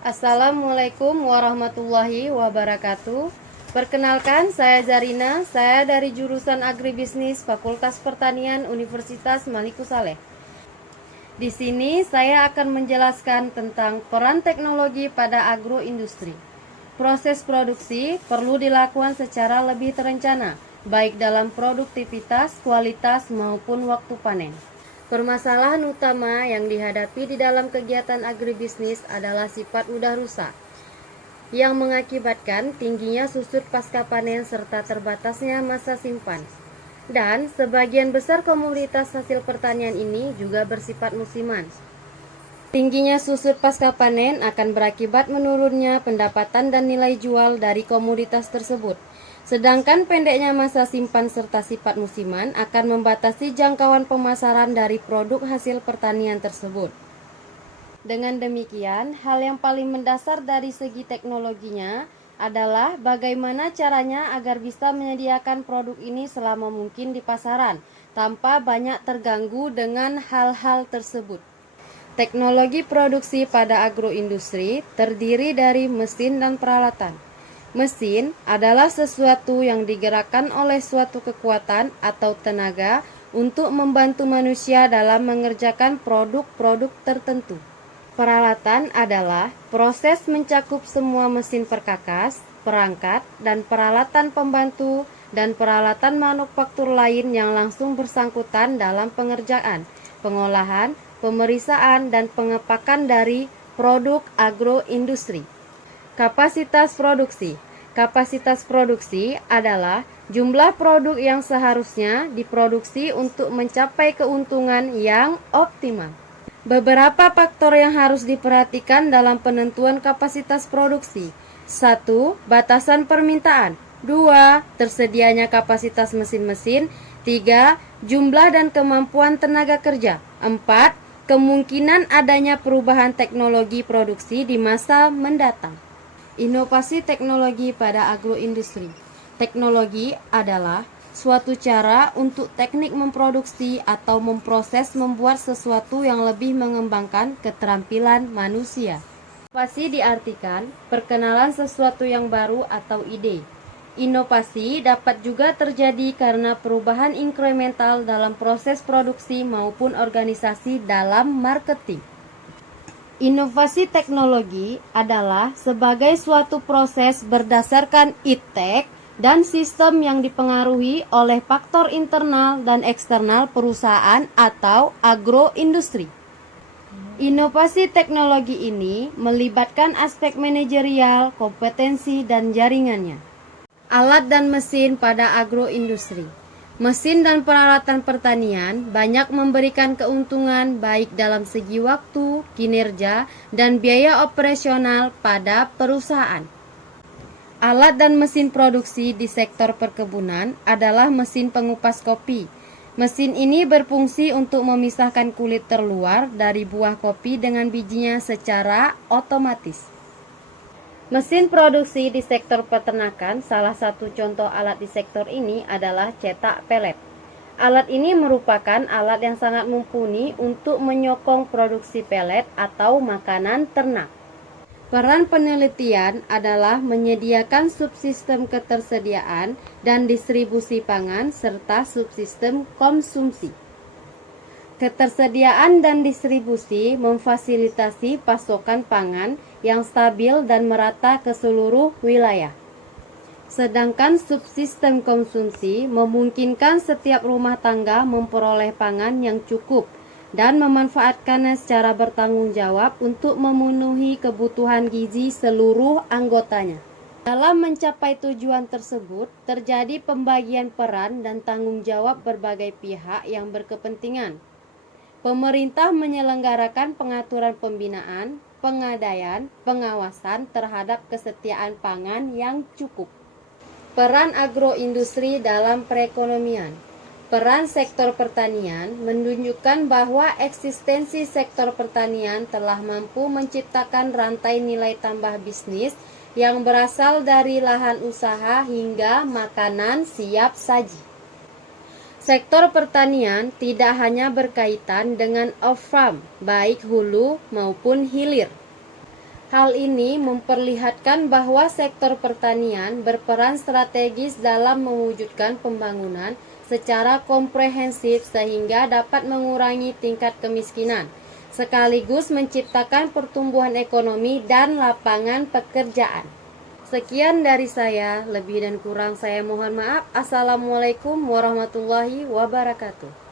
Assalamualaikum warahmatullahi wabarakatuh. Perkenalkan, saya Zarina, saya dari jurusan Agribisnis Fakultas Pertanian Universitas Maliku Saleh. Di sini saya akan menjelaskan tentang peran teknologi pada agroindustri. Proses produksi perlu dilakukan secara lebih terencana, baik dalam produktivitas, kualitas, maupun waktu panen. Permasalahan utama yang dihadapi di dalam kegiatan agribisnis adalah sifat mudah rusak, yang mengakibatkan tingginya susut pasca panen serta terbatasnya masa simpan. Dan sebagian besar komoditas hasil pertanian ini juga bersifat musiman. Tingginya susut pasca panen akan berakibat menurunnya pendapatan dan nilai jual dari komoditas tersebut. Sedangkan pendeknya masa simpan serta sifat musiman akan membatasi jangkauan pemasaran dari produk hasil pertanian tersebut. Dengan demikian, hal yang paling mendasar dari segi teknologinya adalah bagaimana caranya agar bisa menyediakan produk ini selama mungkin di pasaran, tanpa banyak terganggu dengan hal-hal tersebut. Teknologi produksi pada agroindustri terdiri dari mesin dan peralatan. Mesin adalah sesuatu yang digerakkan oleh suatu kekuatan atau tenaga untuk membantu manusia dalam mengerjakan produk-produk tertentu. Peralatan adalah proses mencakup semua mesin perkakas, perangkat, dan peralatan pembantu dan peralatan manufaktur lain yang langsung bersangkutan dalam pengerjaan, pengolahan, pemeriksaan, dan pengepakan dari produk agroindustri. Kapasitas produksi. Kapasitas produksi adalah jumlah produk yang seharusnya diproduksi untuk mencapai keuntungan yang optimal. Beberapa faktor yang harus diperhatikan dalam penentuan kapasitas produksi. 1. Batasan permintaan. 2. Tersedianya kapasitas mesin-mesin. 3. Jumlah dan kemampuan tenaga kerja. 4. Kemungkinan adanya perubahan teknologi produksi di masa mendatang. Inovasi teknologi pada agroindustri. Teknologi adalah suatu cara untuk teknik memproduksi atau memproses membuat sesuatu yang lebih mengembangkan keterampilan manusia. Inovasi diartikan perkenalan sesuatu yang baru atau ide. Inovasi dapat juga terjadi karena perubahan inkremental dalam proses produksi maupun organisasi dalam marketing. Inovasi teknologi adalah sebagai suatu proses berdasarkan iptek dan sistem yang dipengaruhi oleh faktor internal dan eksternal perusahaan atau agroindustri. Inovasi teknologi ini melibatkan aspek manajerial, kompetensi, dan jaringannya. Alat dan mesin pada agroindustri. Mesin dan peralatan pertanian banyak memberikan keuntungan baik dalam segi waktu, kinerja, dan biaya operasional pada perusahaan. Alat dan mesin produksi di sektor perkebunan adalah mesin pengupas kopi. Mesin ini berfungsi untuk memisahkan kulit terluar dari buah kopi dengan bijinya secara otomatis. Mesin produksi di sektor peternakan, salah satu contoh alat di sektor ini adalah cetak pelet. Alat ini merupakan alat yang sangat mumpuni untuk menyokong produksi pelet atau makanan ternak. Peran penelitian adalah menyediakan subsistem ketersediaan dan distribusi pangan serta subsistem konsumsi. Ketersediaan dan distribusi memfasilitasi pasokan pangan yang stabil dan merata ke seluruh wilayah. Sedangkan subsistem konsumsi memungkinkan setiap rumah tangga memperoleh pangan yang cukup dan memanfaatkannya secara bertanggung jawab untuk memenuhi kebutuhan gizi seluruh anggotanya. Dalam mencapai tujuan tersebut, terjadi pembagian peran dan tanggung jawab berbagai pihak yang berkepentingan. Pemerintah menyelenggarakan pengaturan pembinaan, pengadaan, pengawasan terhadap kesetiaan pangan yang cukup. Peran agroindustri dalam perekonomian. Peran sektor pertanian menunjukkan bahwa eksistensi sektor pertanian telah mampu menciptakan rantai nilai tambah bisnis yang berasal dari lahan usaha hingga makanan siap saji. Sektor pertanian tidak hanya berkaitan dengan off-farm, baik hulu maupun hilir. Hal ini memperlihatkan bahwa sektor pertanian berperan strategis dalam mewujudkan pembangunan secara komprehensif sehingga dapat mengurangi tingkat kemiskinan, sekaligus menciptakan pertumbuhan ekonomi dan lapangan pekerjaan. Sekian dari saya, lebih dan kurang saya mohon maaf. Assalamualaikum warahmatullahi wabarakatuh.